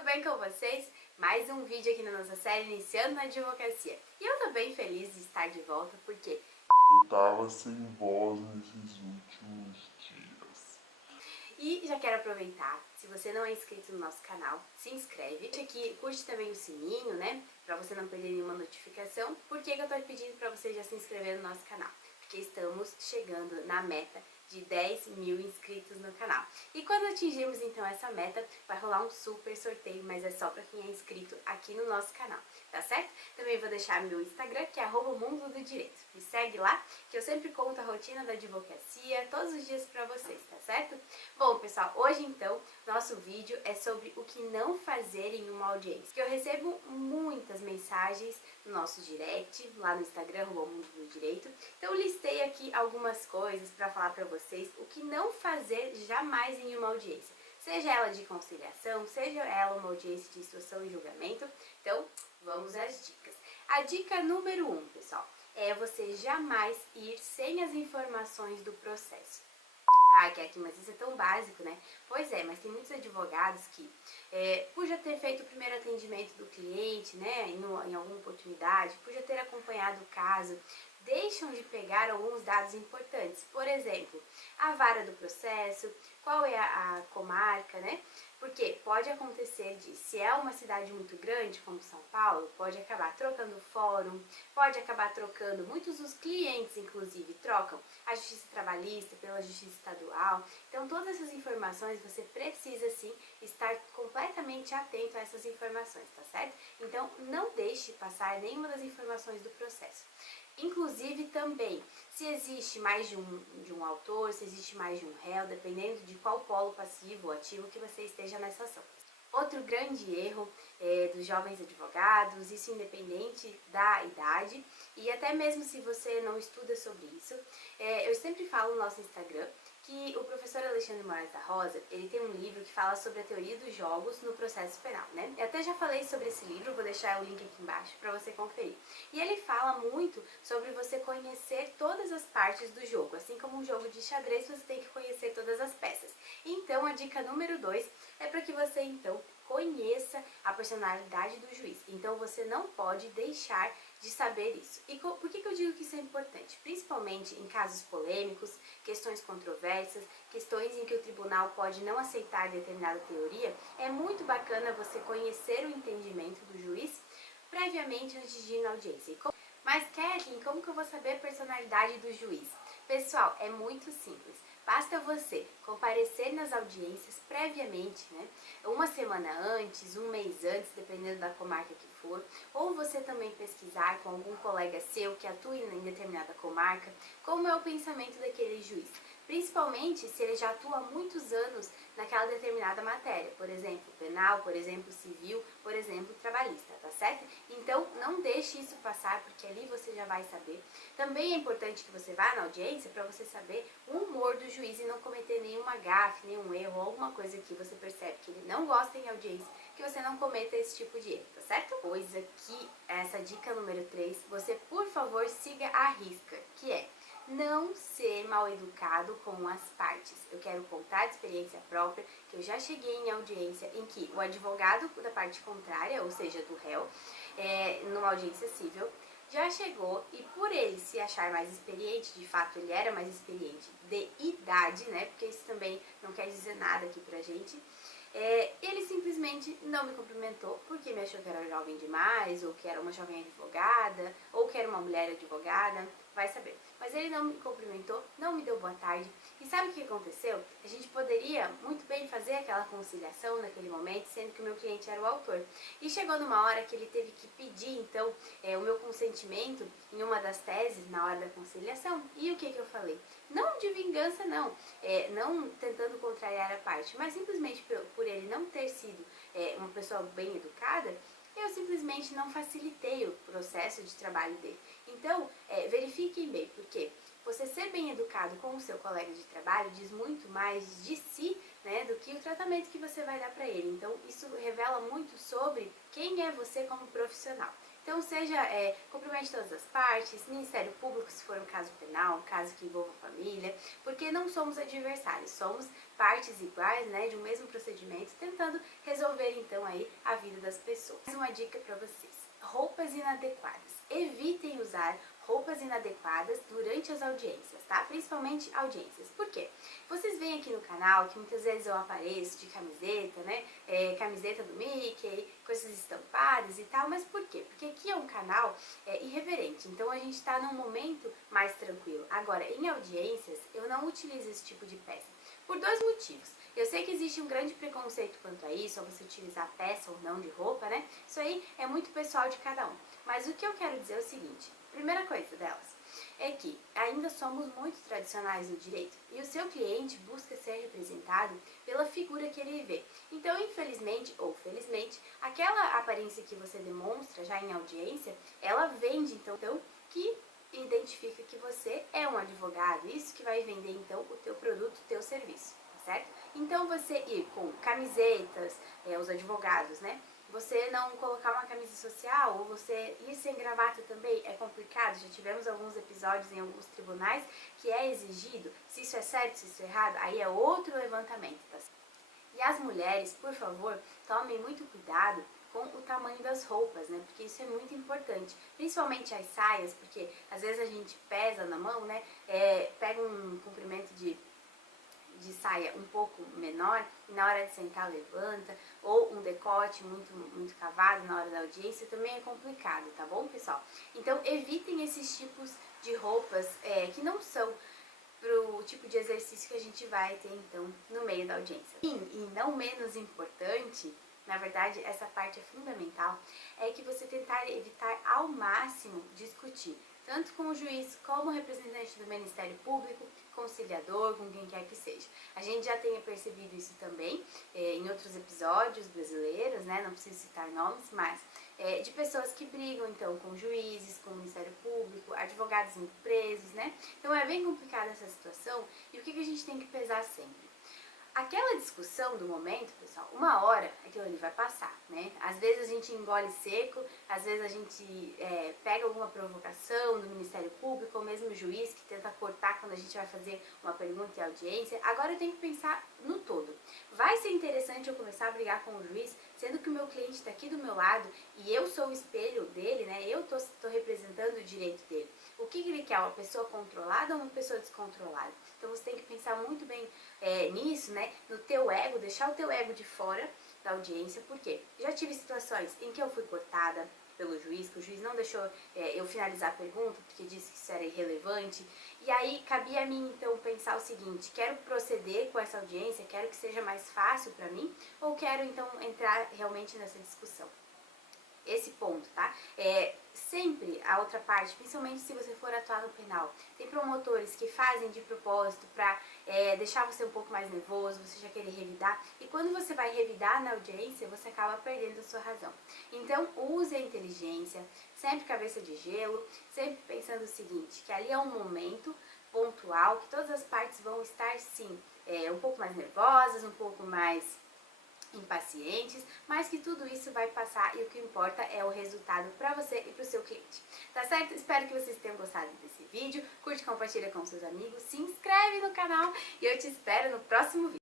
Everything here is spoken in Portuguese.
tudo bem com vocês? Mais um vídeo aqui na nossa série Iniciando na Advocacia. E eu tô bem feliz de estar de volta porque eu tava sem voz nesses últimos dias. E já quero aproveitar, se você não é inscrito no nosso canal, se inscreve. Aqui, curte também o sininho, né? Pra você não perder nenhuma notificação. Por que eu tô pedindo pra você já se inscrever no nosso canal? Porque estamos chegando na meta de 10 mil inscritos no canal. E quando atingirmos então essa meta, vai rolar um super sorteio, mas é só para quem é inscrito aqui no nosso canal, tá certo? Também vou deixar meu Instagram, que é @mundo-do-direito. Me segue lá, que eu sempre conto a rotina da advocacia, todos os dias para vocês, tá certo? Bom, pessoal, hoje então, nosso vídeo é sobre o que não fazer em uma audiência. Que eu recebo muitas mensagens no nosso direct, lá no Instagram, @mundo-do-direito. Então, eu listei aqui algumas coisas para falar para vocês o que não fazer jamais em uma audiência. Seja ela de conciliação, seja ela uma audiência de instrução e julgamento. Então, vamos às dicas. A dica número 1, pessoal, é você jamais ir sem as informações do processo. Ah, Kek, mas isso é tão básico, né? Pois é, mas tem muitos advogados que, por já ter feito o primeiro atendimento do cliente, né, em alguma oportunidade, por já ter acompanhado o caso, deixam de pegar alguns dados importantes. Por exemplo, a vara do processo, qual é a comarca, né? Porque pode acontecer de, se é uma cidade muito grande, como São Paulo, pode acabar trocando o fórum, pode acabar trocando, muitos dos clientes, inclusive, trocam a justiça trabalhista pela justiça estadual. Então, todas essas informações, você precisa, sim, estar completamente atento a essas informações, tá certo? Então, não deixe passar nenhuma das informações do processo. Inclusive também, se existe mais de um autor, se existe mais de um réu, dependendo de qual polo passivo ou ativo que você esteja nessa ação. Outro grande erro dos jovens advogados, isso independente da idade, e até mesmo se você não estuda sobre isso, eu sempre falo no nosso Instagram que o professor Alexandre Moraes da Rosa, ele tem um livro que fala sobre a teoria dos jogos no processo penal, né? Eu até já falei sobre esse livro, vou deixar o link aqui embaixo para você conferir. E ele fala muito sobre você conhecer todas as partes do jogo, assim como um jogo de xadrez, você tem que conhecer todas as peças. Então, a dica número 2 é para que você, então, conheça a personalidade do juiz. Então, você não pode deixar de saber isso. E por que eu digo que isso é importante? Principalmente em casos polêmicos, questões controversas, questões em que o tribunal pode não aceitar determinada teoria, é muito bacana você conhecer o entendimento do juiz previamente antes de ir na audiência. Mas, Kathleen, como que eu vou saber a personalidade do juiz? Pessoal, é muito simples. Basta você comparecer nas audiências previamente, né? Uma semana antes, um mês antes, dependendo da comarca que for, ou você também pesquisar com algum colega seu que atue em determinada comarca, como é o pensamento daquele juiz. Principalmente se ele já atua há muitos anos naquela determinada matéria, por exemplo, penal, por exemplo, civil, por exemplo, trabalhista, tá certo? Então, não deixe isso passar, porque ali você já vai saber. Também é importante que você vá na audiência para você saber o humor do juiz e não cometer nenhuma gafe, nenhum erro, alguma coisa que você percebe que ele não gosta em audiência, que você não cometa esse tipo de erro, tá certo? Pois aqui, essa dica número 3, você, por favor, siga a risca, que é não ser mal educado com as partes. Eu quero contar de experiência própria, que eu já cheguei em audiência em que o advogado da parte contrária, ou seja, do réu, numa audiência civil, já chegou e por ele se achar mais experiente, de fato ele era mais experiente de idade, né, porque isso também não quer dizer nada aqui pra gente, ele simplesmente não me cumprimentou porque me achou que era jovem demais, ou que era uma jovem advogada, ou que era uma mulher advogada, vai saber. Mas ele não me cumprimentou, não me deu boa tarde. E sabe o que aconteceu? A gente poderia muito bem fazer aquela conciliação naquele momento, sendo que o meu cliente era o autor. E chegou numa hora que ele teve que pedir, então, o meu consentimento em uma das teses na hora da conciliação. E o que eu falei? Não de vingança, não. Não tentando contrariar a parte, mas simplesmente por ele não ter sido uma pessoa bem educada, eu simplesmente não facilitei o processo de trabalho dele. Então, verifiquem bem, porque você ser bem educado com o seu colega de trabalho diz muito mais de si, né, do que o tratamento que você vai dar para ele. Então, isso revela muito sobre quem é você como profissional. Então seja, cumprimente todas as partes, Ministério Público se for um caso penal, um caso que envolva família, porque não somos adversários, somos partes iguais, né, de um mesmo procedimento, tentando resolver então aí a vida das pessoas. Mais uma dica para vocês: roupas inadequadas. Evitem usar roupas inadequadas durante as audiências, tá? Principalmente audiências. Por quê? Vocês veem aqui no canal que muitas vezes eu apareço de camiseta, né? Camiseta do Mickey, coisas estampadas e tal, mas por quê? Porque aqui é um canal irreverente, então a gente tá num momento mais tranquilo. Agora, em audiências, eu não utilizo esse tipo de peça, por dois motivos. Eu sei que existe um grande preconceito quanto a isso, a você utilizar peça ou não de roupa, né? Isso aí é muito pessoal de cada um. Mas o que eu quero dizer é o seguinte: primeira coisa delas é que ainda somos muito tradicionais no direito e o seu cliente busca ser representado pela figura que ele vê. Então, infelizmente ou felizmente, aquela aparência que você demonstra já em audiência, ela vende então que identifica que você é um advogado, isso que vai vender então o teu produto, o teu serviço, tá certo? Então você ir com camisetas, os advogados, né? Você não colocar uma camisa social ou você ir sem gravata também é complicado. Já tivemos alguns episódios em alguns tribunais que é exigido. Se isso é certo, se isso é errado, aí é outro levantamento, tá? E as mulheres, por favor, tomem muito cuidado com o tamanho das roupas, né? Porque isso é muito importante. Principalmente as saias, porque às vezes a gente pesa na mão, né? Pega um comprimento de saia um pouco menor e na hora de sentar levanta, ou um decote muito cavado na hora da audiência, também é complicado, tá bom, pessoal? Então evitem esses tipos de roupas que não são pro tipo de exercício que a gente vai ter então no meio da audiência. E não menos importante, na verdade essa parte é fundamental, é que você tentar evitar ao máximo discutir, tanto com o juiz como o representante do Ministério Público, conciliador, com quem quer que seja. A gente já tenha percebido isso também em outros episódios brasileiros, né? Não preciso citar nomes, mas de pessoas que brigam então com juízes, com o Ministério Público, advogados indo presos, né? Então é bem complicada essa situação e o que a gente tem que pesar sempre? Aquela discussão do momento, pessoal, uma hora aquilo ali vai passar, né? Às vezes a gente engole seco, às vezes a gente pega alguma provocação do Ministério Público ou mesmo o juiz que tenta cortar quando a gente vai fazer uma pergunta e audiência. Agora eu tenho que pensar no todo. Vai ser interessante eu começar a brigar com o juiz, sendo que o meu cliente está aqui do meu lado e eu sou o espelho dele, né? Eu tô representando o direito dele. O que ele quer? Uma pessoa controlada ou uma pessoa descontrolada? Então você tem que pensar muito bem nisso, né? No teu ego, deixar o teu ego de fora da audiência, porque já tive situações em que eu fui cortada pelo juiz, que o juiz não deixou eu finalizar a pergunta porque disse que isso era irrelevante, e aí cabia a mim então pensar o seguinte: quero proceder com essa audiência, quero que seja mais fácil para mim, ou quero então entrar realmente nessa discussão? Esse ponto, tá? Sempre a outra parte, principalmente se você for atuar no penal, tem promotores que fazem de propósito pra deixar você um pouco mais nervoso, você já querer revidar, e quando você vai revidar na audiência, você acaba perdendo a sua razão. Então, use a inteligência, sempre cabeça de gelo, sempre pensando o seguinte, que ali é um momento pontual, que todas as partes vão estar, sim, um pouco mais nervosas, um pouco mais impacientes, mas que tudo isso vai passar e o que importa é o resultado para você e para o seu cliente. Tá certo? Espero que vocês tenham gostado desse vídeo. Curte, compartilha com seus amigos, se inscreve no canal e eu te espero no próximo vídeo.